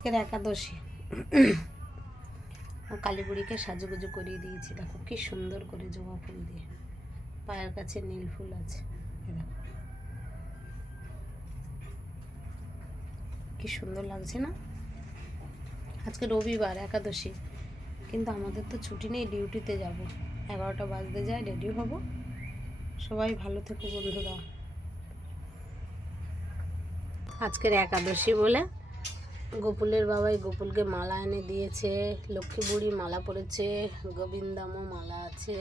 একাদশী কালী বুড়িকে সাজুগুজু করিয়ে দিয়েছি। দেখো কি সুন্দর করে জবা ফুল দিয়ে, পায়ের কাছে নীল ফুল আছে, দেখো কি সুন্দর লাগছে না। আজকে রবিবার একাদশী, কিন্তু আমাদের তো ছুটি নেই, ডিউটিতে যাব। 11টা বাজতে যায়, রেডি হব। সবাই ভালো থেকো বন্ধুরা। আজকের একাদশী বলে গোপুলের বাবাই গোপুলকে মালা এনে দিয়েছে। লক্ষ্মী বুড়ি মালা পরেছে, গোবিন্দামও মালা আছে,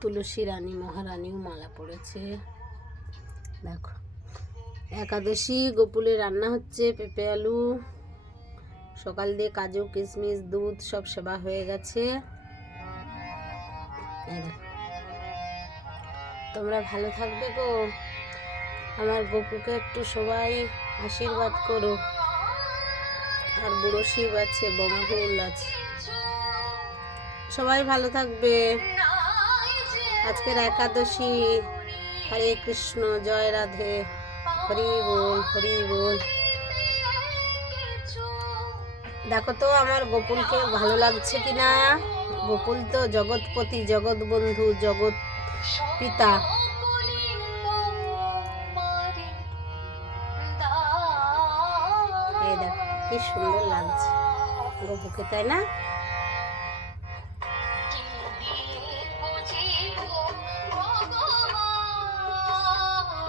তুলসী রানী মহারানীও মালা পরেছে। দেখো একাদশী গোপুলের রান্না হচ্ছে পেঁপে আলু। সকাল দিয়ে কাজু কিশমিশ দুধ সব সেবা হয়ে গেছে। তোমরা ভালো থাকবে গো। আমার গপুকে একটু সবাই আশীর্বাদ করো। আর বুড়ো শিব আছে, বমফুল আছে, সবাই ভালো থাকবে। আজকের একাদশী। হরে কৃষ্ণ, জয় রাধে, হরি বল হরি বল। দেখো তো আমার গোপুলকে ভালো লাগছে কিনা। গোপুল তো জগৎপতি, জগৎ বন্ধু, জগৎ পিতা। এই দেখো কি সুন্দর লাগছে গোপুকে, তাই না?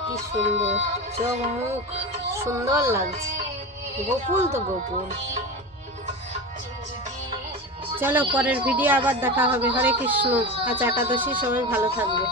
কি সুন্দর চোখ মুখ, সুন্দর লাগছে। গোপুল তো গোপুল। চলো পরের ভিডিও আবার দেখা হবে। হরে কৃষ্ণ। আজ একাদশী, সবাই ভালো থাকবে।